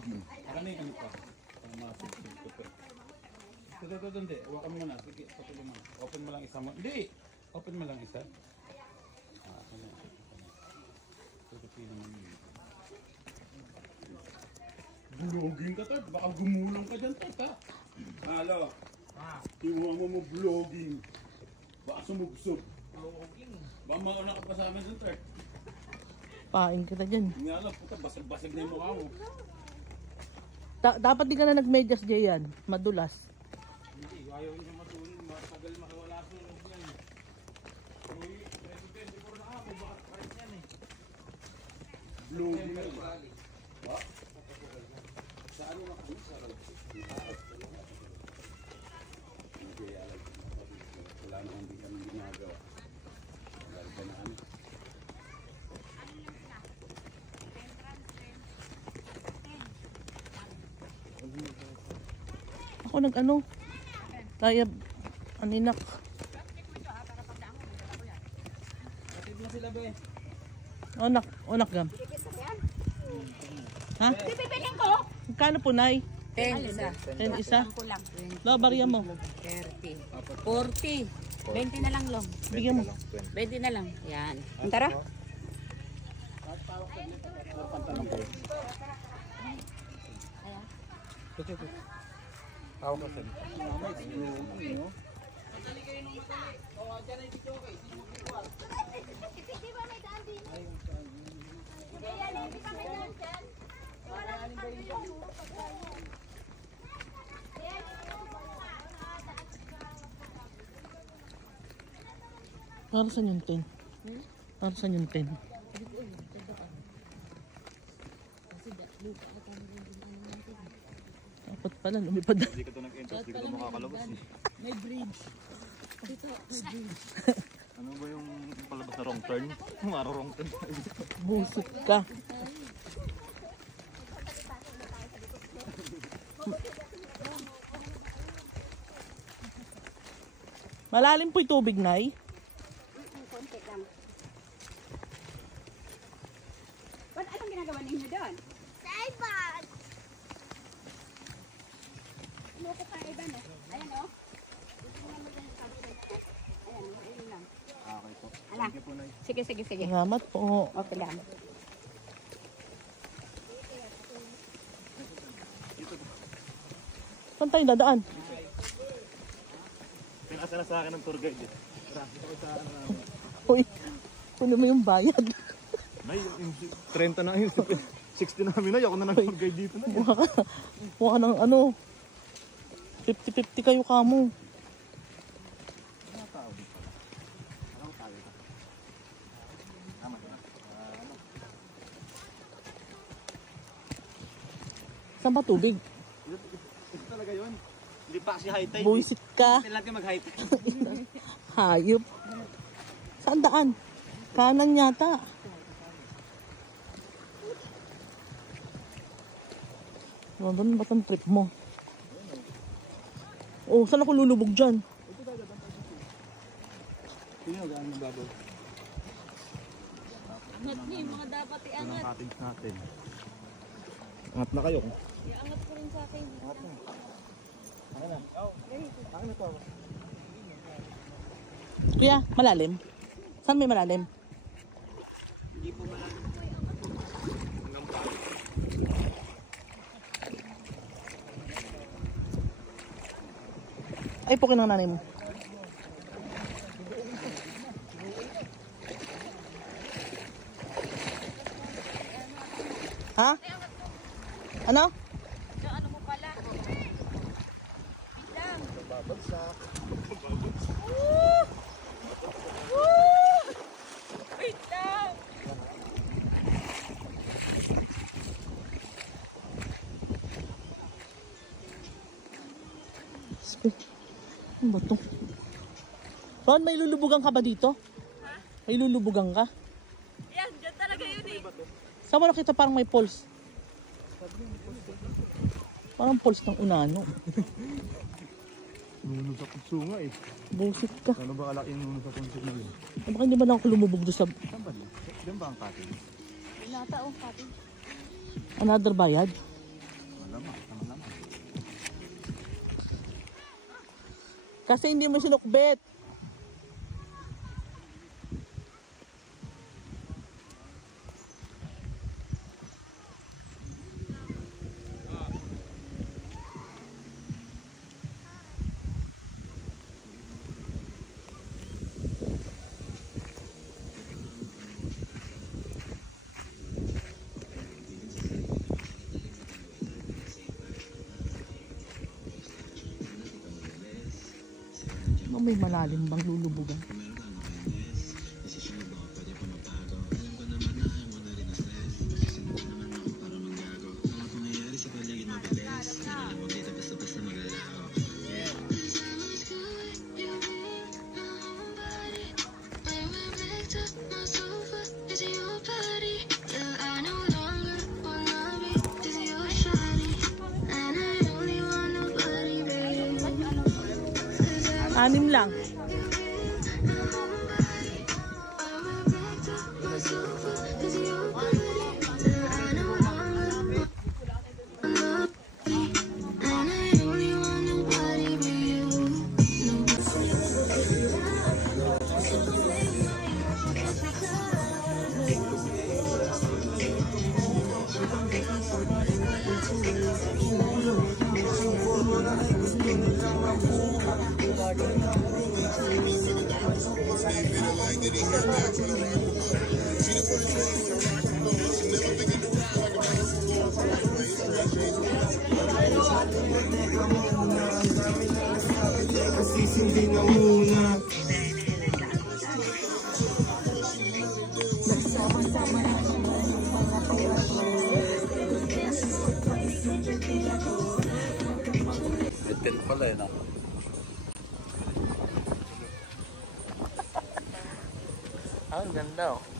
vlogging. Ano yung ano pa? Masisig ko pa. Ito, hindi. Hawakan mo na. Sige, patuloy mo. Open mo lang isa mo. Hindi! Open mo lang isa. Ano? Ito naman yun. Vlogging ka, Tad. Baka gumulong ka dyan, Tad, ha? Halo. Timuha mo vlogging. Baka sumubsob. Vlogging. Baka mauna ka pa sa amin dun, Tad. Paing kita dyan. Hindi alam, puta, basag-basag na yung mukha mo. Dapat di ka na nag-medyas dyan. Madulas. Hindi, ayaw niya matulog. Matagal makawala sa loob yan. Uy, 24 na ako. Baka pares yan eh. Vlogging na ba? Ba? Saan mo makain sa loob? Wala na hindi kami ginagawa. Wala ka na ano. Ako nag-ano? Kaya, aninak. Onak gam. Ha? Pipipiling ko? Kano po, Nay? 10 isa. 10 isa? Kulang. Lo, barya mo. 30. 40. 20 na lang, Long. Bigyan mo. 20 na lang. Yan. Tara. Tawag ka sa dito. Para saan yung 10? Para saan yung 10? Dapat pala, lumipad na. Hindi ka ito nag-entrance, hindi ka ito makakalabas eh. May bridge. Ano ba yung palabas na wrong turn? Maro wrong turn. Busot ka. Malalim po yung tubig, Nay. Konti lang. Ba't anong ginagawa ninyo doon? Saibag! Loko ka iba, no? Ayan, o. Ayan, ayun lang. Okay po. Ala. Sige. Salamat po. Okay lang. Saan tayo dadaan? Pinasa na sa akin ng tour guide eh. Uy, puno mo yung bayad. Nay, 30 na yun. 60 namin na. Ako na ng tour guide dito na. Mukha ng ano. 50-50 kayo kamo. Saan ba tubig? Ito talaga yun. Hindi pa kasi high tide. Buisit ka. Hindi natin mag-high tide. Hayop. Saan daan? Kanan yata. Doon ba itong trip mo? Oh, saan ako lulubog dyan? Sino gaan ng babaw? Angat niyo, mga dapat Ito iangat. ng cottage natin. Angat na kayo. Iangat ko rin sa akin. Angat na. Ano na? Ano na to? Kuya, malalim? Saan may malalim? Hindi po malalim. Hanggang pa. Ay, po ng nanay mo. Ha? Ano? Ano mo pala? Biglang. Babagsak. Wait lang. Ano ba ito? Ron, may lulubugan ka ba dito? Ha? May lulubugan ka? Yan, dyan talaga yun eh. Saan mo nakita parang may pulse? Parang pulse ng unano. Nuno sa punso nga eh. Busit ka. Ano ba kalaki yung nuno sa punso na yun? Baka hindi ba lang ako lumubog doon sa Saan ba? Diyan ba ang cottage? Binata o pati. another bayad? Kasi hindi mo sinukbit. May malalim bang lulubugan? Anim lang. Hindi na muna. Ito pala yun ako. Ang ganda oh.